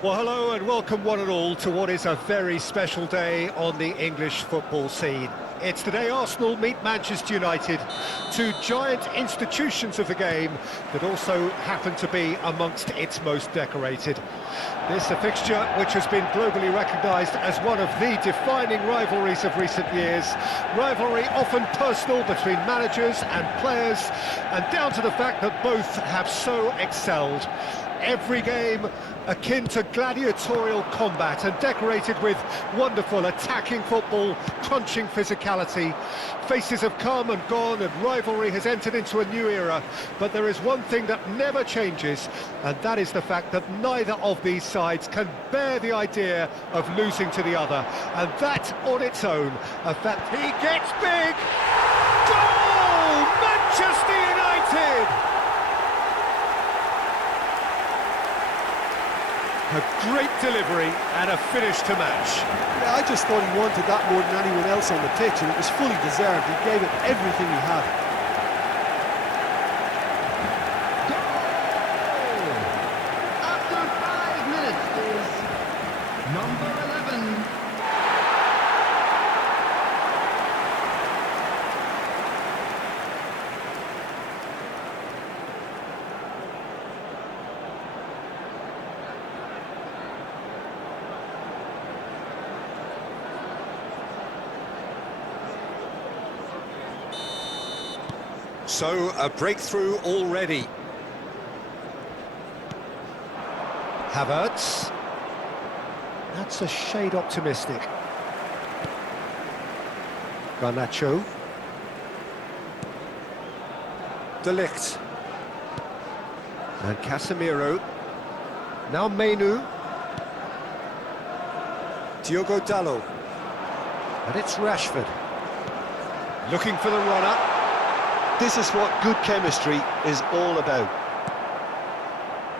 Well, hello and welcome one and all to what is a very special day on the English football scene. It's the day Arsenal meet Manchester United, two giant institutions of the game that also happen to be amongst its most decorated. This a fixture which has been globally recognised as one of the defining rivalries of recent years. Rivalry often personal between managers and players, and down to the fact that both have so excelled. Every game akin to gladiatorial combat and decorated with wonderful attacking football, crunching physicality. Faces have come and gone and rivalry has entered into a new era, but there is one thing that never changes, and that is the fact that neither of these sides can bear the idea of losing to the other, and that on its own, a fact. He gets big! Goal! Manchester United! A great delivery and a finish to match. Yeah, I just thought he wanted that more than anyone else on the pitch, and it was fully deserved. He gave it everything he had. Goal! After 5 minutes is number 11. So, a breakthrough already. Havertz. That's a shade optimistic. Garnacho. De Ligt. And Casemiro. Now Mnyk. Diogo Dalot. And it's Rashford. Looking for the run-up. This is what good chemistry is all about.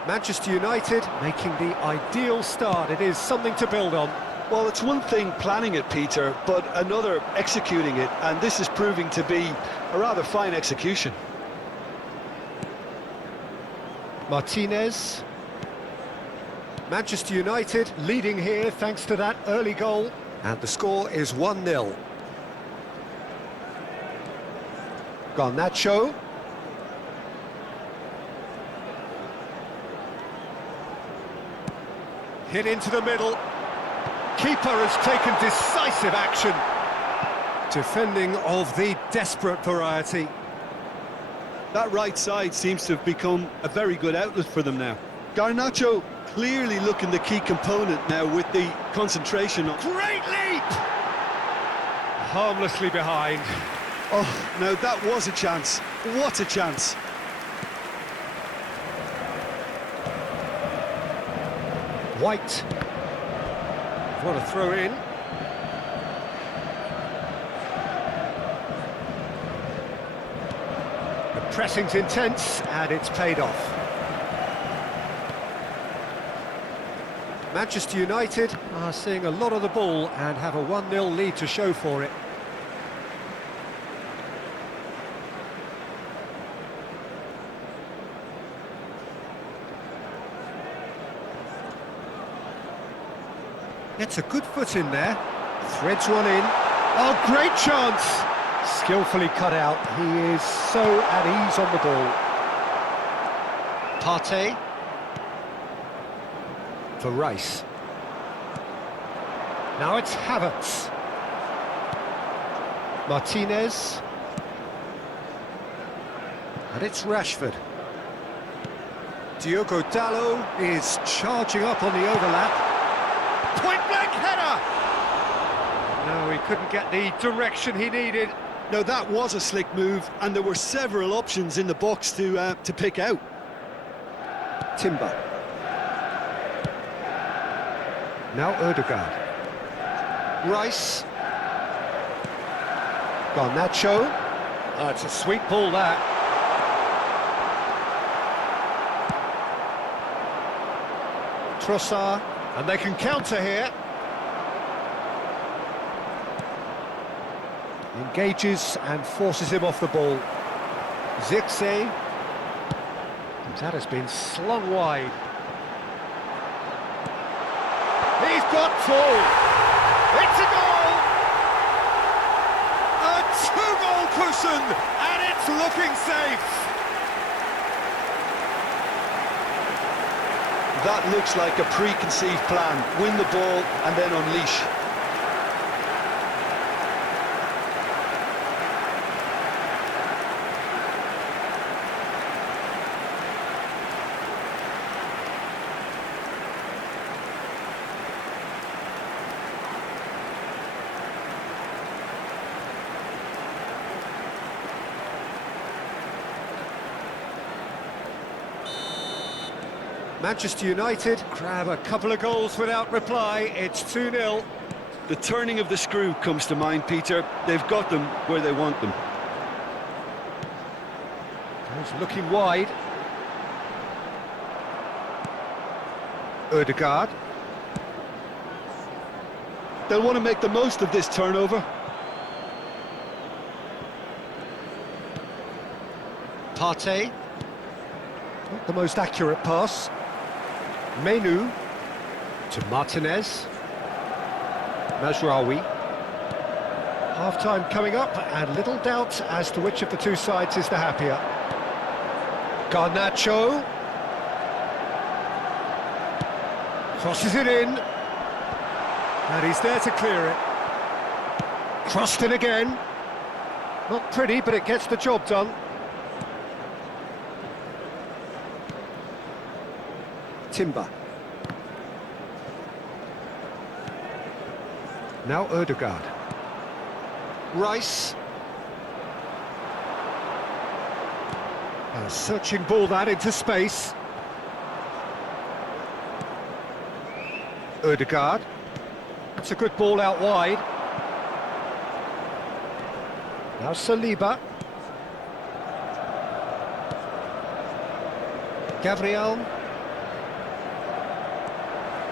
Manchester United making the ideal start. It is something to build on. Well, it's one thing planning it, Peter, but another executing it, and this is proving to be a rather fine execution. Martinez. Manchester United leading here thanks to that early goal. And the score is 1-0. Garnacho. Hit into the middle. Keeper has taken decisive action. Defending of the desperate variety. That right side seems to have become a very good outlet for them now. Garnacho clearly looking the key component now with the concentration on. Great leap! Harmlessly behind. Oh, now that was a chance. What a chance. White. What a throw in. The pressing's intense and it's paid off. Manchester United are seeing a lot of the ball and have a 1-0 lead to show for it. Gets a good foot in there, threads one in. Oh, great chance! Skillfully cut out. He is so at ease on the ball. Partey. For Rice. Now it's Havertz. Martinez. And it's Rashford. Diogo Dalot is charging up on the overlap. Point-blank header! No, he couldn't get the direction he needed. Now that was a slick move, and there were several options in the box to pick out. Timber. Now Ødegaard. Rice. Garnacho. Oh, it's a sweet ball, that. Trossard. And they can counter here. Engages and forces him off the ball. Zirkzee. That has been slung wide. got full. It's a goal! A two-goal cushion, and it's looking safe. That looks like a preconceived plan. Win the ball and then unleash. Manchester United grab a couple of goals without reply. It's 2-0. The turning of the screw comes to mind, Peter. They've got them where they want them. He's looking wide. Ødegaard. They'll want to make the most of this turnover. Partey. Not the most accurate pass. Mnyk to Martinez. Mazraoui. Half-time coming up, and little doubt as to which of the two sides is the happier. Garnacho. Crosses it in. And he's there to clear it. Crossed in again. Not pretty, but it gets the job done. Timber. Now Ødegaard. Rice. A searching ball that into space. Ødegaard. It's a good ball out wide. Now Saliba. Gabriel.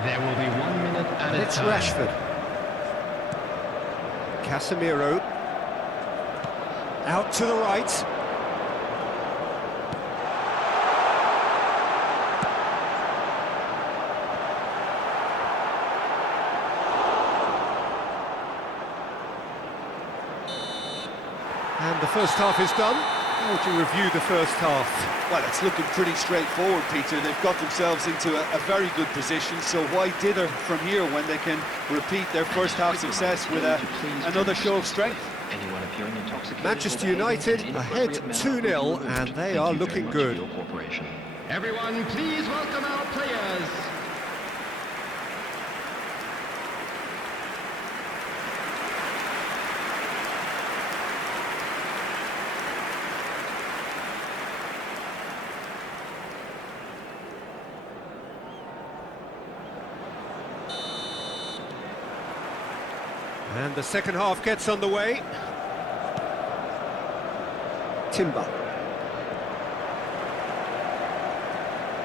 There will be 1 minute at And a it's time. Rashford. Casemiro. Out to the right. And the first half is done. How would you review the first half? Well, it's looking pretty straightforward, Peter. They've got themselves into a very good position, so why dither from here when they can repeat their first half success with another show of strength? Manchester United ahead 2-0, and they are looking good. Everyone, please welcome our players. And the second half gets underway. Timber.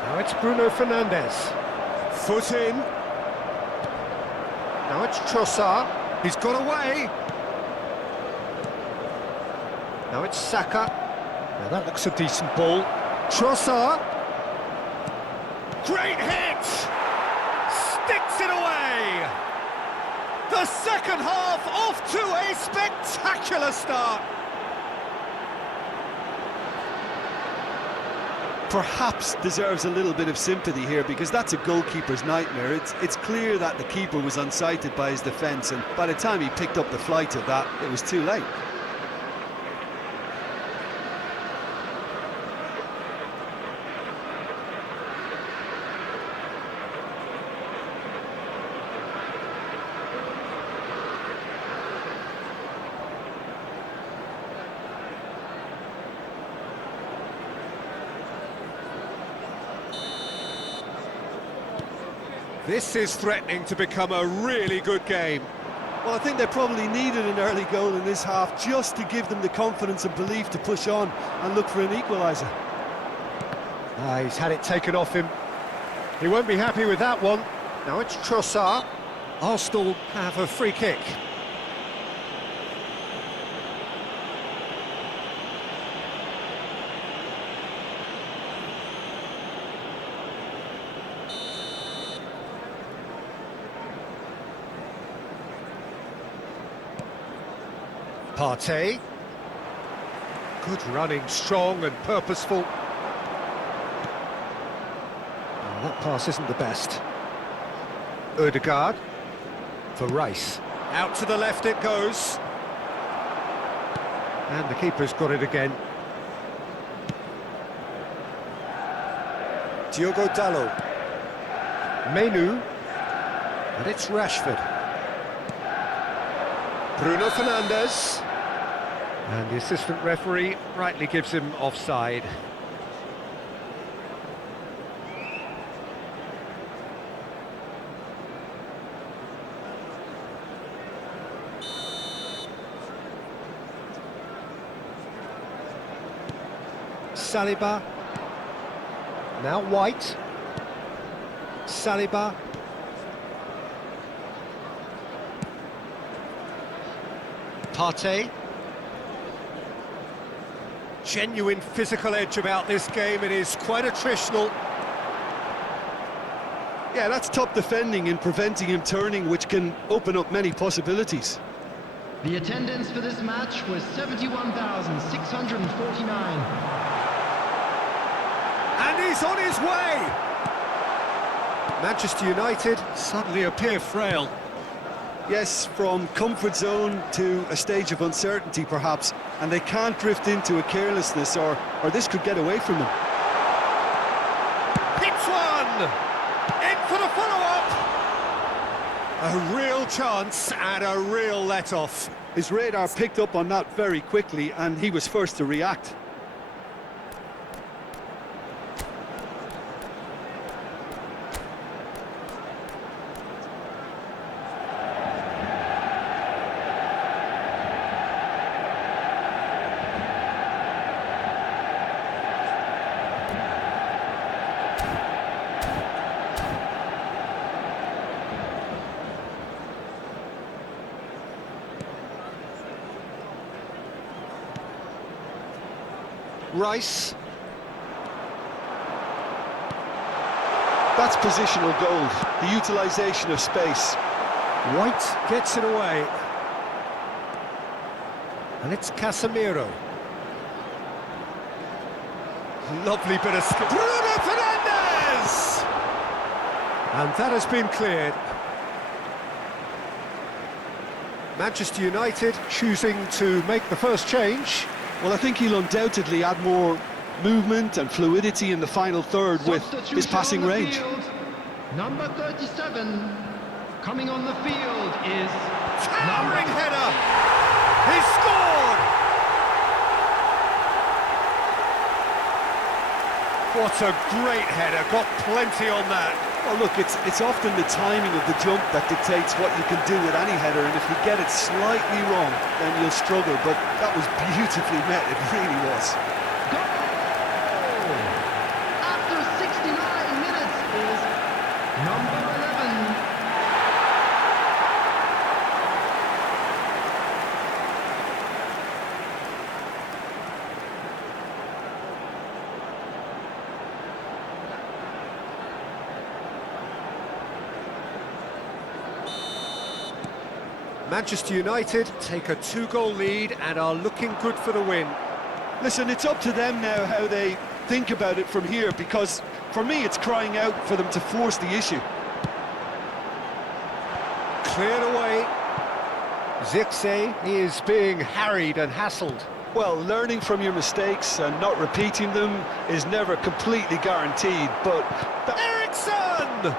Now it's Bruno Fernandes. Foot in. Now it's Trossard. He's got away. Now it's Saka. Now that looks a decent ball. Trossard. Great hit! Sticks it away! The second half off to a spectacular start. Perhaps deserves a little bit of sympathy here, because that's a goalkeeper's nightmare. It's clear that the keeper was unsighted by his defence, and by the time he picked up the flight of that, it was too late. This is threatening to become a really good game. Well, I think they probably needed an early goal in this half just to give them the confidence and belief to push on and look for an equaliser. He's had it taken off him. He won't be happy with that one. Now it's Trossard. Arsenal have a free kick. Partey. Good running, strong and purposeful. Oh, that pass isn't the best. Ødegaard for Rice. Out to the left it goes. And the keeper's got it again. Diogo Dalot. Mnyk. And it's Rashford. Bruno Fernandes. And the assistant referee rightly gives him offside. Saliba. Now White. Saliba. Partey. Genuine physical edge about this game. It is quite attritional. Yeah, that's top defending and preventing him turning, which can open up many possibilities. The attendance for this match was 71,649. And he's on his way! Manchester United suddenly appear frail. Yes, from comfort zone to a stage of uncertainty, perhaps, and they can't drift into a carelessness, or this could get away from them. Hits one! In for the follow-up! A real chance and a real let-off. His radar picked up on that very quickly, and he was first to react. Rice. That's positional gold, the utilisation of space. White gets it away. And it's Casemiro. Lovely bit of skill. Bruno Fernandes! And that has been cleared. Manchester United choosing to make the first change. Well, I think he'll undoubtedly add more movement and fluidity in the final third with his passing range. Number 37 coming on the field is Towering header! He scored! What a great header, got plenty on that. Well, look, it's often the timing of the jump that dictates what you can do with any header, and if you get it slightly wrong, then you'll struggle, but that was beautifully met, it really was. goal! After 69 minutes is number 11. Manchester United take a 2-goal lead and are looking good for the win. Listen, it's up to them now how they think about it from here, because for me it's crying out for them to force the issue. Cleared away. Zirkzee is being harried and hassled. Well, learning from your mistakes and not repeating them is never completely guaranteed, but... Eriksson!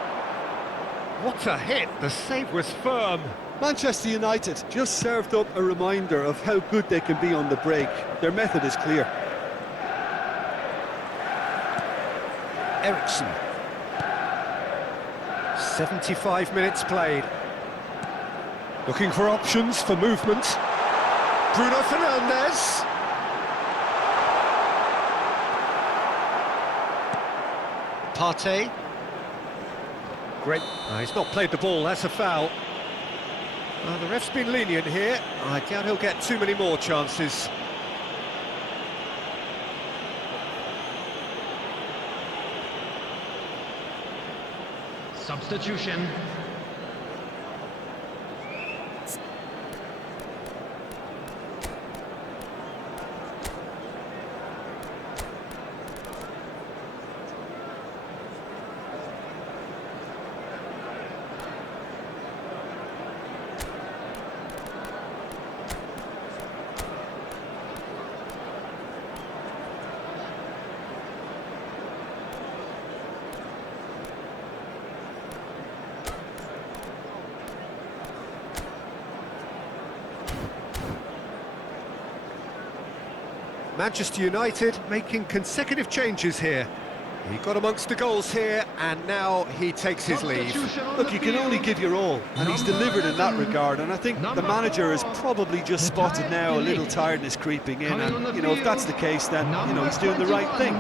What a hit, the save was firm. Manchester United just served up a reminder of how good they can be on the break. Their method is clear. Eriksson. 75 minutes played. Looking for options for movement. Bruno Fernandes. Partey. Great. He's not played the ball, that's a foul. The ref's been lenient here. I doubt he'll get too many more chances. Substitution. Manchester United making consecutive changes here. He got amongst the goals here, and now he takes his leave. Look, you can only give your all, and he's delivered in that regard, and I think the manager has probably just spotted now a little tiredness creeping in, and, you know, if that's the case, then, you know, he's doing the right thing.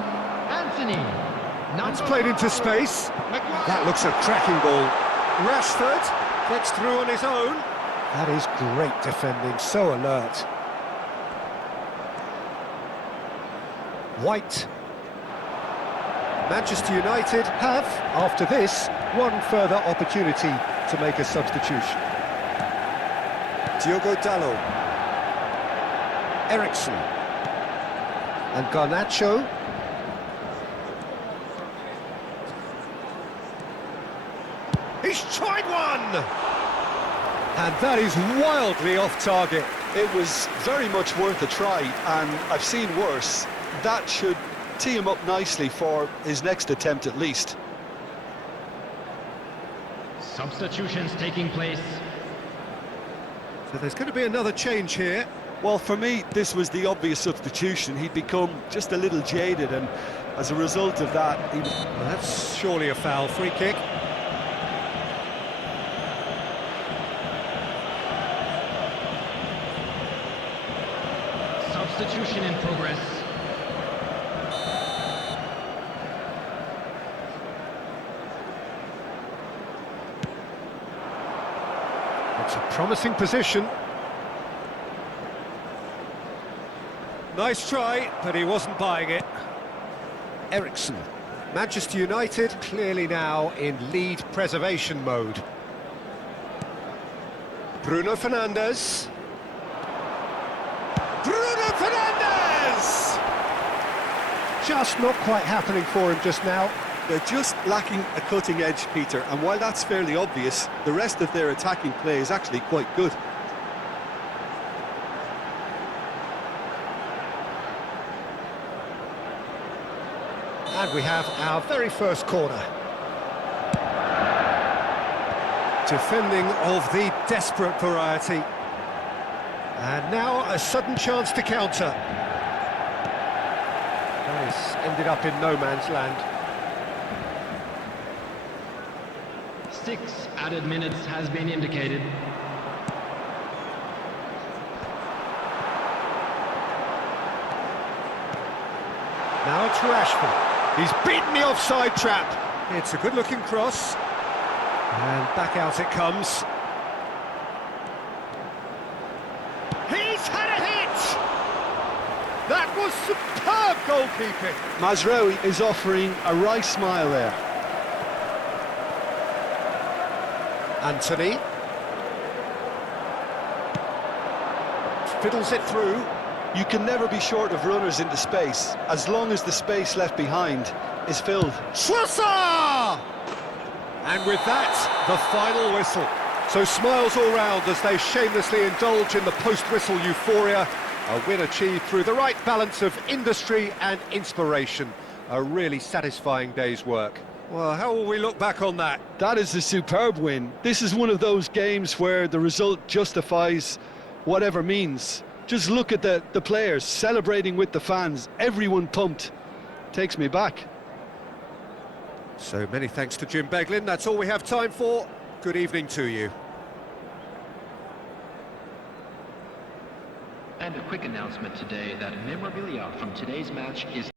That's played into space. That looks a cracking ball. Rashford gets through on his own. That is great defending, so alert. White. Manchester United have, after this, one further opportunity to make a substitution. Diogo Dalot. Ericsson. And Garnacho. He's tried one! And that is wildly off target. It was very much worth a try, and I've seen worse. That should tee him up nicely for his next attempt at least. Substitutions taking place. So there's going to be another change here. Well, for me, this was the obvious substitution. He'd become just a little jaded, and as a result of that, Well, that's surely a foul. Free kick. Substitution in progress. It's a promising position. Nice try, but he wasn't buying it. Ericsson. Manchester United clearly now in lead preservation mode. Bruno Fernandes. Bruno Fernandes! Just not quite happening for him just now. they're just lacking a cutting edge, Peter, and while that's fairly obvious, the rest of their attacking play is actually quite good. And we have our very first corner. Defending of the desperate variety. And now a sudden chance to counter. Nice, ended up in no man's land. 6 added minutes has been indicated. Now it's Rashford. He's beaten the offside trap. It's a good-looking cross. And back out it comes. He's had a hit! That was superb goalkeeping. Mazraoui is offering a wry smile there. Anthony. Fiddles it through. You can never be short of runners into space, as long as the space left behind is filled. Trossard! And with that, the final whistle. So smiles all round as they shamelessly indulge in the post-whistle euphoria. A win achieved through the right balance of industry and inspiration. A really satisfying day's work. Well, how will we look back on that? That is a superb win. This is one of those games where the result justifies whatever means. Just look at the players celebrating with the fans. Everyone pumped. Takes me back. So many thanks to Jim Beglin. That's all we have time for. Good evening to you. And a quick announcement today that memorabilia from today's match is